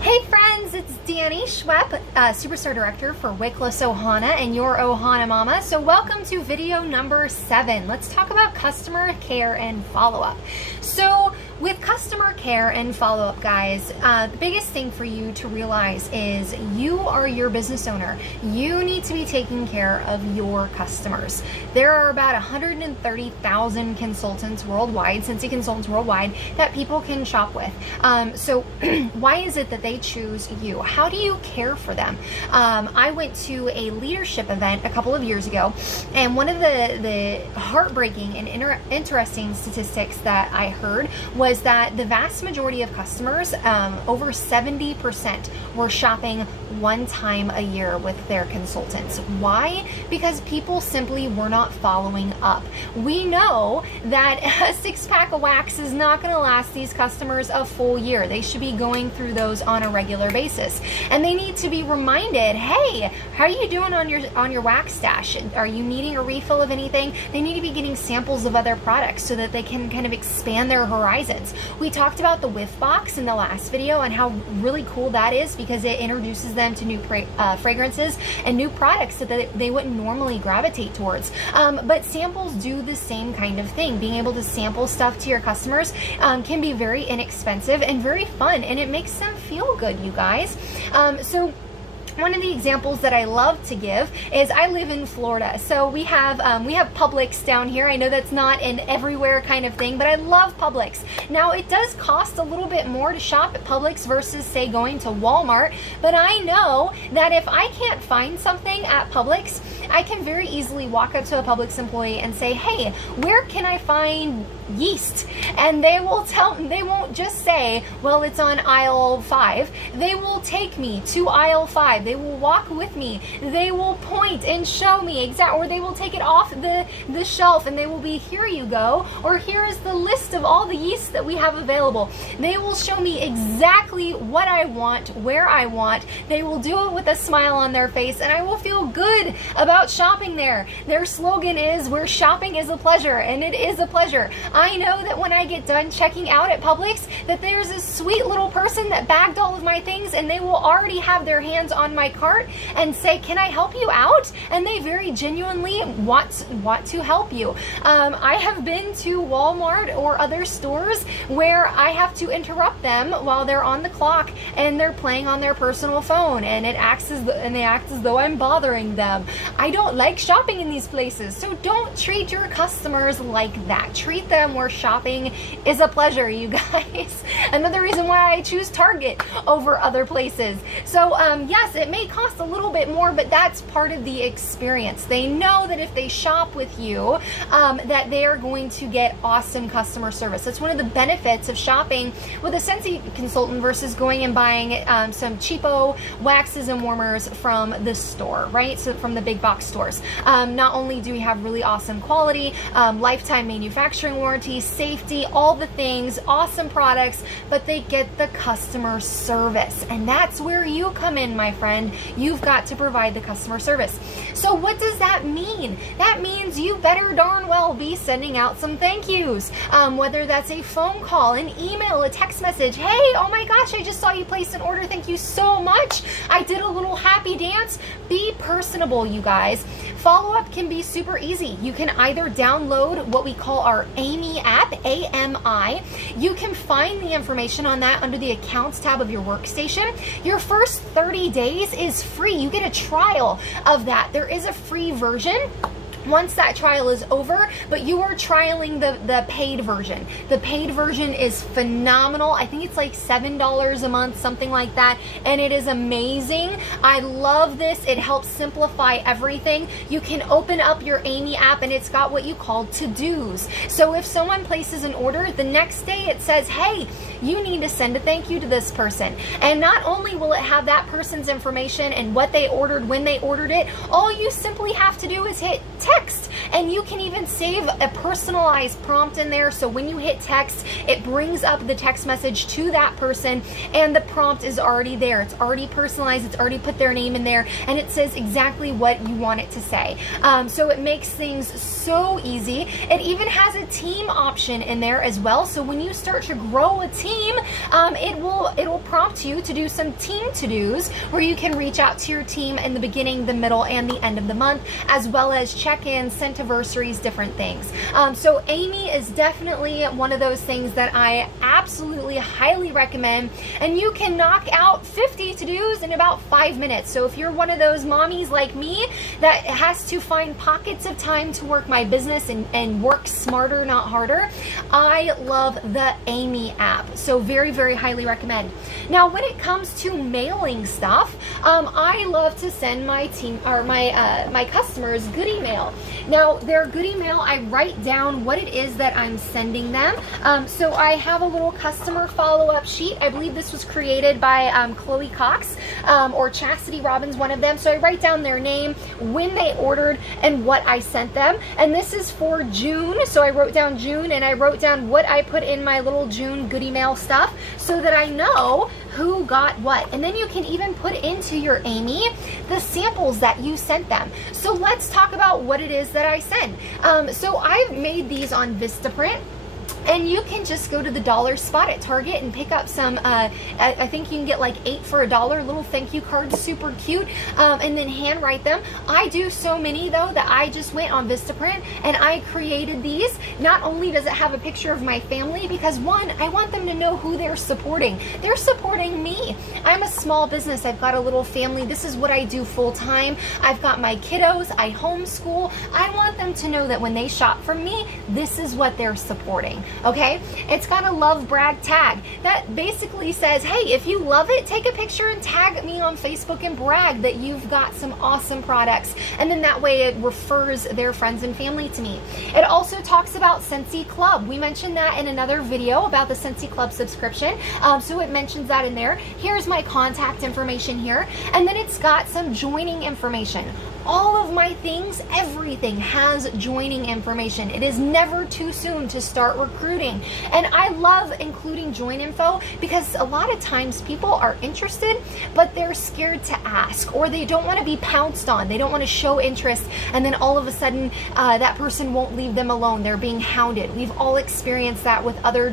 Hey friends, it's Danny Schwepp, Superstar Director for Wickless Ohana and your Ohana Mama. So welcome to video number 7. Let's talk about customer care and follow-up. So with customer care and follow-up, guys, the biggest thing for you to realize is you are your business owner. You need to be taking care of your customers. There are about 130,000 consultants worldwide, Scentsy consultants worldwide, that people can shop with. So why is it that they choose you? How do you care for them? I went to a leadership event a couple of years ago, and one of the heartbreaking and interesting statistics that I heard was that the vast majority of customers, over 70%, were shopping one time a year with their consultants. Why? Because people simply were not following up. We know that a 6-pack of wax is not going to last these customers a full year. They should be going through those on a regular basis, and they need to be reminded, hey, how are you doing on your wax stash? Are you needing a refill of anything? They need to be getting samples of other products so that they can kind of expand their horizons. We talked about the Whiff Box in the last video and how really cool that is because it introduces them to new fragrances and new products that they wouldn't normally gravitate towards. But samples do the same kind of thing. Being able to sample stuff to your customers can be very inexpensive and very fun, and it makes them feel good, you guys. So one of the examples that I love to give is I live in Florida, so we have Publix down here. I know that's not an everywhere kind of thing, but I love Publix. Now it does cost a little bit more to shop at Publix versus say going to Walmart, but I know that if I can't find something at Publix, I can very easily walk up to a Publix employee and say, hey, where can I find yeast? And they won't just say, well, it's on aisle 5. They will take me to aisle 5. They will walk with me. They will point and show me exactly, or they will take it off the shelf and they will be, here you go, or here is the list of all the yeast that we have available. They will show me exactly what I want, where I want. They will do it with a smile on their face, and I will feel good about shopping there. Their slogan is, where shopping is a pleasure, and it is a pleasure. I know that when I get done checking out at Publix, that there's a sweet little person that bagged all of my things, and they will already have their hands on my cart and say, can I help you out? And they very genuinely want to help you. I have been to Walmart or other stores where I have to interrupt them while they're on the clock and they're playing on their personal phone, and they act as though I'm bothering them. I don't like shopping in these places, so don't treat your customers like that. Treat them where shopping is a pleasure, you guys. Another reason why I choose Target over other places. So yes, it may cost a little bit more, but that's part of the experience. They know that if they shop with you, that they are going to get awesome customer service. That's one of the benefits of shopping with a Scentsy consultant versus going and buying some cheapo waxes and warmers from the store, right? So from the big box stores. Not only do we have really awesome quality, lifetime manufacturing warranty, safety, all the things, awesome products, but they get the customer service. And that's where you come in, my friend. You've got to provide the customer service. So what does that mean? That means you better darn well be sending out some thank yous. Whether that's a phone call, an email, a text message. Hey, oh my gosh, I just saw you place an order. Thank you so much. I did a little happy dance. Be personable, you guys. Follow-up can be super easy. You can either download what we call our AMI app, AMI. You can find the information on that under the Accounts tab of your workstation. Your first 30 days is free. You get a trial of that. There is a free version once that trial is over, but you are trialing the paid version. The paid version is phenomenal. I think it's like $7 a month, something like that, and it is amazing. I love this. It helps simplify everything. You can open up your AMI app and it's got what you call to-dos. So if someone places an order, the next day it says, hey, you need to send a thank you to this person. And not only will it have that person's information and what they ordered, when they ordered it, all you simply have to do is hit text, and you can even save a personalized prompt in there, so when you hit text, it brings up the text message to that person, and the prompt is already there. It's already personalized, it's already put their name in there, and it says exactly what you want it to say. So it makes things so easy. It even has a team option in there as well, so when you start to grow a team, it will prompt you to do some team to-dos where you can reach out to your team in the beginning, the middle, and the end of the month, as well as check-ins, centiversaries, different things. So Amy is definitely one of those things that I absolutely highly recommend, and you can knock out 50 to-dos in about 5 minutes. So if you're one of those mommies like me that has to find pockets of time to work my business and work smarter, not harder, I love the Amy app. So very, very highly recommend. Now, when it comes to mailing stuff, I love to send my team or my customers goodie mail. Now, their goodie mail, I write down what it is that I'm sending them. So I have a little customer follow-up sheet. I believe this was created by Chloe Cox or Chastity Robbins, one of them. So I write down their name, when they ordered, and what I sent them. And this is for June. So I wrote down June, and I wrote down what I put in my little June goodie mail stuff so that I know who got what. And then you can even put into your Amy the samples that you sent them. So let's talk about what it is that I send. So I've made these on Vistaprint. And you can just go to the dollar spot at Target and pick up some, I think you can get like 8 for $1, little thank you cards, super cute, and then handwrite them. I do so many though that I just went on Vistaprint and I created these. Not only does it have a picture of my family, because one, I want them to know who they're supporting. They're supporting me. I'm a small business. I've got a little family. This is what I do full time. I've got my kiddos. I homeschool. I want them to know that when they shop from me, this is what they're supporting. Okay, it's got a love brag tag that basically says, hey, if you love it, take a picture and tag me on Facebook and brag that you've got some awesome products, and then that way it refers their friends and family to me. It also talks about Scentsy Club. We mentioned that in another video about the Scentsy Club subscription, so it mentions that in there. Here's my contact information here, and then it's got some joining information. All of my things, everything has joining information. It is never too soon to start recruiting. And I love including join info because a lot of times people are interested, but they're scared to ask, or they don't want to be pounced on. They don't want to show interest, and then all of a sudden that person won't leave them alone. They're being hounded. We've all experienced that with other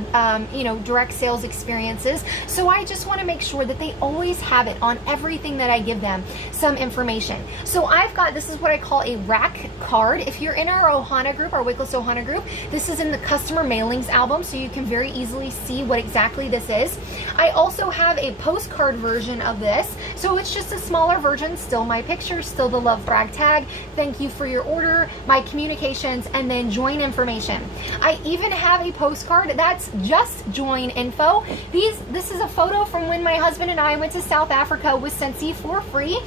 direct sales experiences. So I just want to make sure that they always have it on everything that I give them, some information. So I've got, this is what I call a rack card. If you're in our Ohana group, our Wickless Ohana group, this is in the customer mailings album, so you can very easily see what exactly this is. I also have a postcard version of this, so it's just a smaller version, still my picture, still the love brag tag, thank you for your order, my communications, and then join information. I even have a postcard that's just join info. This is a photo from when my husband and I went to South Africa with Scentsy for free.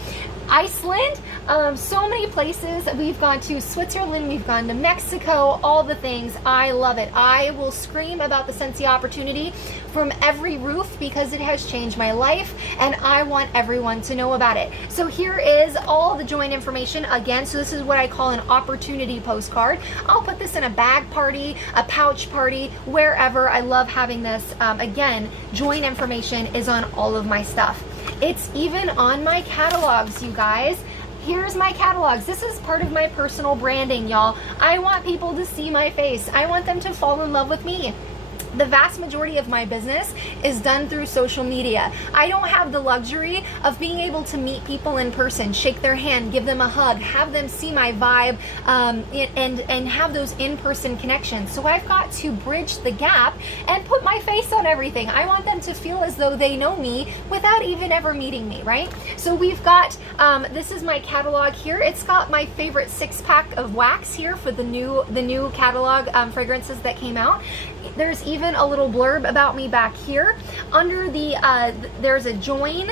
Iceland, so many places. We've gone to Switzerland, we've gone to Mexico, all the things. I love it. I will scream about the Scentsy opportunity from every roof because it has changed my life and I want everyone to know about it. So here is all the join information again. So this is what I call an opportunity postcard. I'll put this in a bag party, a pouch party, wherever. I love having this. Again, join information is on all of my stuff. It's even on my catalogs, you guys. Here's my catalogs. This is part of my personal branding, y'all. I want people to see my face. I want them to fall in love with me. The vast majority of my business is done through social media. I don't have the luxury of being able to meet people in person, shake their hand, give them a hug, have them see my vibe, and have those in-person connections. So I've got to bridge the gap and put my face on everything. I want them to feel as though they know me without even ever meeting me, right? So we've got, this is my catalog here. It's got my favorite 6-pack of wax here for the new catalog fragrances that came out. There's even a little blurb about me back here. Under the, there's a join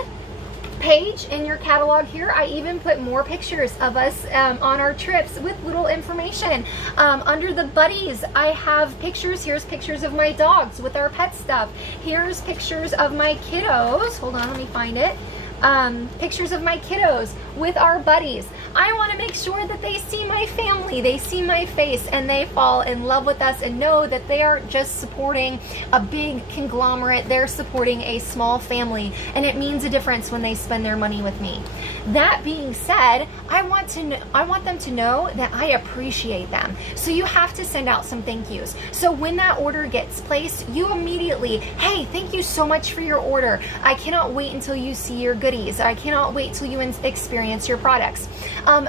page in your catalog here. I even put more pictures of us on our trips with little information. Under the buddies, I have pictures. Here's pictures of my dogs with our pet stuff. Here's pictures of my kiddos. Hold on, let me find it. pictures of my kiddos with our buddies. I want to make sure that they see my family, they see my face, and they fall in love with us and know that they aren't just supporting a big conglomerate, they're supporting a small family, and it means a difference when they spend their money with me. That being said, I want them to know that I appreciate them. So you have to send out some thank yous. So when that order gets placed, you immediately, hey, thank you so much for your order. I cannot wait until you see your goodies. I cannot wait till you experience your products.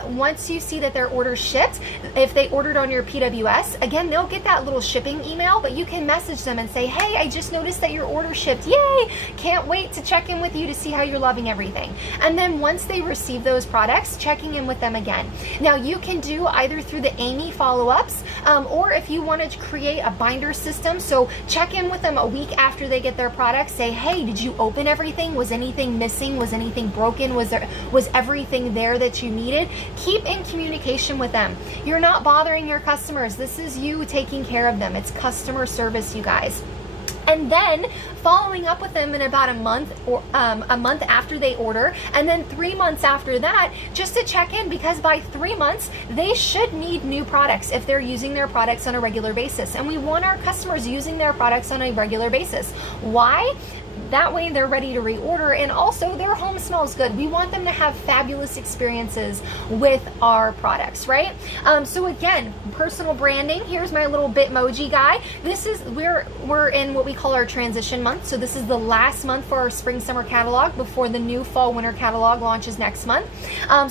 Once you see that their order shipped, if they ordered on your PWS, again, they'll get that little shipping email, but you can message them and say, hey, I just noticed that your order shipped. Yay! Can't wait to check in with you to see how you're loving everything. And then once they receive those products, checking in with them again. Now you can do either through the Amy follow-ups, or if you want to create a binder system, so check in with them a week after they get their products, say, hey, did you open everything? Was anything missing? Was anything broken? Was everything there that you needed? Keep in communication with them. You're not bothering your customers. This is you taking care of them. It's customer service, you guys. And then following up with them in about a month or a month after they order, and then 3 months after that, just to check in, because by 3 months they should need new products if they're using their products on a regular basis, and we want our customers using their products on a regular basis. Why? That way they're ready to reorder, and also their home smells good. We want them to have fabulous experiences with our products, right? So again, personal branding. Here's my little Bitmoji guy. This is, we're in what we call our transition month. So this is the last month for our spring summer catalog before the new fall winter catalog launches next month.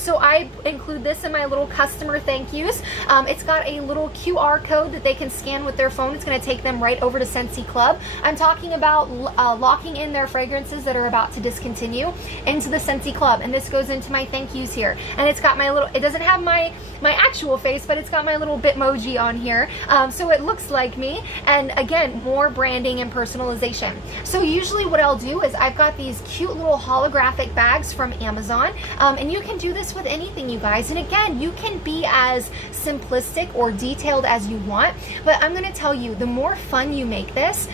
So I include this in my little customer thank yous. It's got a little QR code that they can scan with their phone. It's going to take them right over to Scentsy Club. I'm talking about locking in their fragrances that are about to discontinue into the Scentsy Club, and this goes into my thank yous here. And it's got my little, it doesn't have my actual face, but it's got my little Bitmoji on here, so it looks like me. And again, more branding and personalization. So usually what I'll do is I've got these cute little holographic bags from Amazon, and you can do this with anything, you guys. And again, you can be as simplistic or detailed as you want, but I'm going to tell you, the more fun you make this,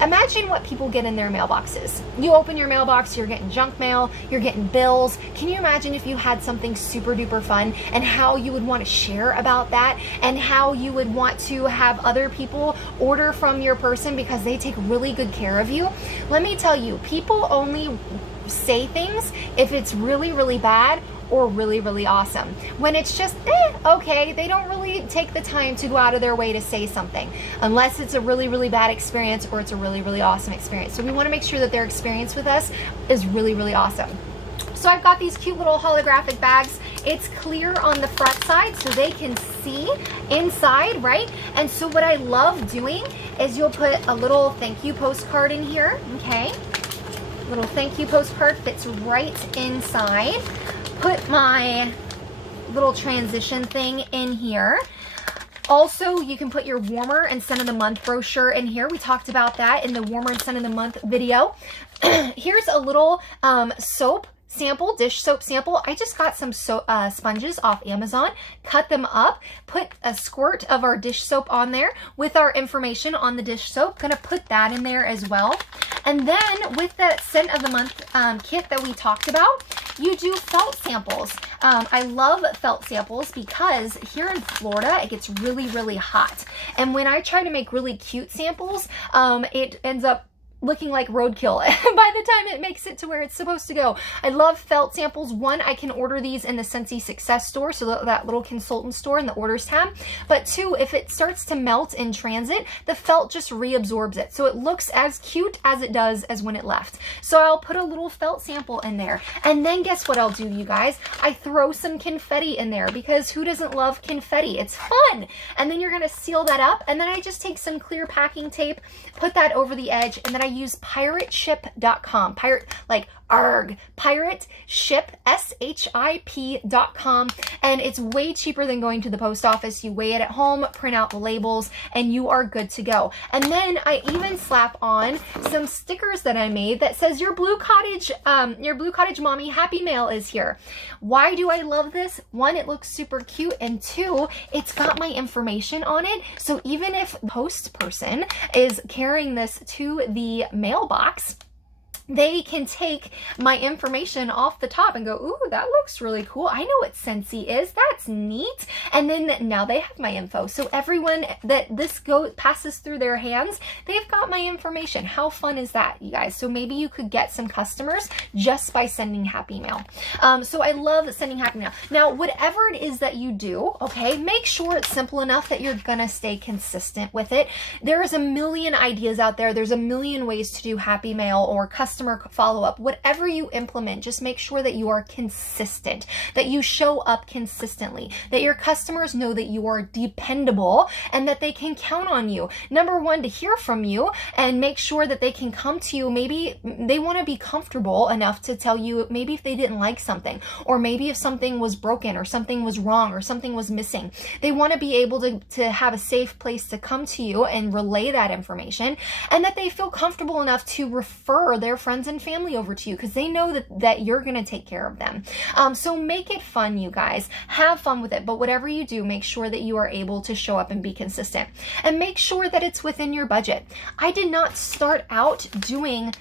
imagine what people get in their mailboxes. You open your mailbox, you're getting junk mail, you're getting bills. Can you imagine if you had something super duper fun, and how you would want to share about that, and how you would want to have other people order from your person because they take really good care of you? Let me tell you, people only say things if it's really, really bad or really, really awesome. When it's just, okay, they don't really take the time to go out of their way to say something, unless it's a really, really bad experience or it's a really, really awesome experience. So we want to make sure that their experience with us is really, really awesome. So I've got these cute little holographic bags. It's clear on the front side so they can see inside, right? And so what I love doing is you'll put a little thank you postcard in here, okay? Little thank you postcard fits right inside. Put my little transition thing in here. Also, you can put your warmer and scent of the month brochure in here. We talked about that in the warmer and scent of the month video. Here's a little soap sample, dish soap sample. I just got some sponges off Amazon, cut them up, put a squirt of our dish soap on there with our information on the dish soap. Gonna put that in there as well. And then with that scent of the month kit that we talked about, you do felt samples. I love felt samples because here in Florida, it gets really, really hot. And when I try to make really cute samples, it ends up looking like roadkill by the time it makes it to where it's supposed to go. I love felt samples. One, I can order these in the Scentsy Success store, so that little consultant store in the orders tab. But two, if it starts to melt in transit, the felt just reabsorbs it. So it looks as cute as it does as when it left. So I'll put a little felt sample in there. And then guess what I'll do, you guys? I throw some confetti in there, because who doesn't love confetti? It's fun. And then you're gonna seal that up. And then I just take some clear packing tape, put that over the edge, and then I use pirateship.com. Pirate, like ARG, Pirate Ship, SHIP.com, and it's way cheaper than going to the post office. You weigh it at home, print out the labels, and you are good to go. And then I even slap on some stickers that I made that says your Blue Cottage Mommy Happy Mail is here. Why do I love this? One, it looks super cute, and two, it's got my information on it. So even if post person is carrying this to the mailbox, they can take my information off the top and go, ooh, that looks really cool. I know what Scentsy is. That's neat. And then now they have my info. So everyone that this passes through their hands, they've got my information. How fun is that, you guys? So maybe you could get some customers just by sending Happy Mail. So I love sending Happy Mail. Now, whatever it is that you do, okay, make sure it's simple enough that you're gonna stay consistent with it. There's a million ideas out there. There's a million ways to do Happy Mail or customer follow-up. Whatever you implement, just make sure that you are consistent, that you show up consistently, that your customers know that you are dependable and that they can count on you. Number one, to hear from you and make sure that they can come to you. Maybe they want to be comfortable enough to tell you maybe if they didn't like something, or maybe if something was broken or something was wrong or something was missing. They want to be able to have a safe place to come to you and relay that information, and that they feel comfortable enough to refer their friends and family over to you because they know that you're going to take care of them. So make it fun, you guys. Have fun with it. But whatever you do, make sure that you are able to show up and be consistent. And make sure that it's within your budget. I did not start out doing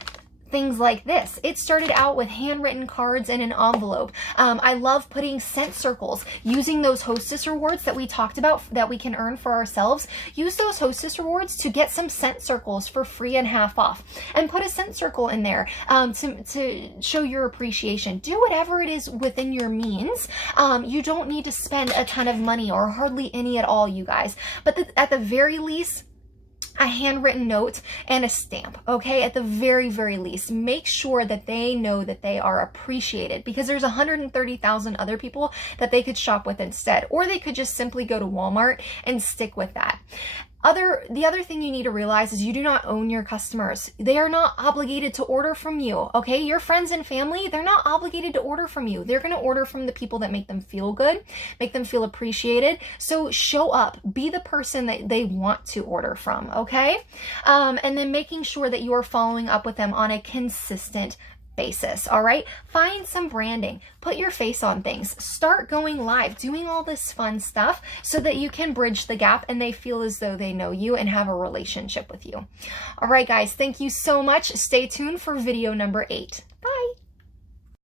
things like this. It started out with handwritten cards in an envelope. I love putting scent circles, using those hostess rewards that we talked about that we can earn for ourselves. Use those hostess rewards to get some scent circles for free and half off, and put a scent circle in there to show your appreciation. Do whatever it is within your means. You don't need to spend a ton of money or hardly any at all, you guys. But at the very least, a handwritten note and a stamp, okay? At the very, very least, make sure that they know that they are appreciated, because there's 130,000 other people that they could shop with instead, or they could just simply go to Walmart and stick with that. The other thing you need to realize is you do not own your customers. They are not obligated to order from you, okay? Your friends and family, they're not obligated to order from you. They're going to order from the people that make them feel good, make them feel appreciated. So show up, be the person that they want to order from, okay? And then making sure that you are following up with them on a consistent basis. All right, find some branding, put your face on things, start going live, doing all this fun stuff so that you can bridge the gap and they feel as though they know you and have a relationship with you. All right, guys, thank you so much. Stay tuned for video number 8. Bye.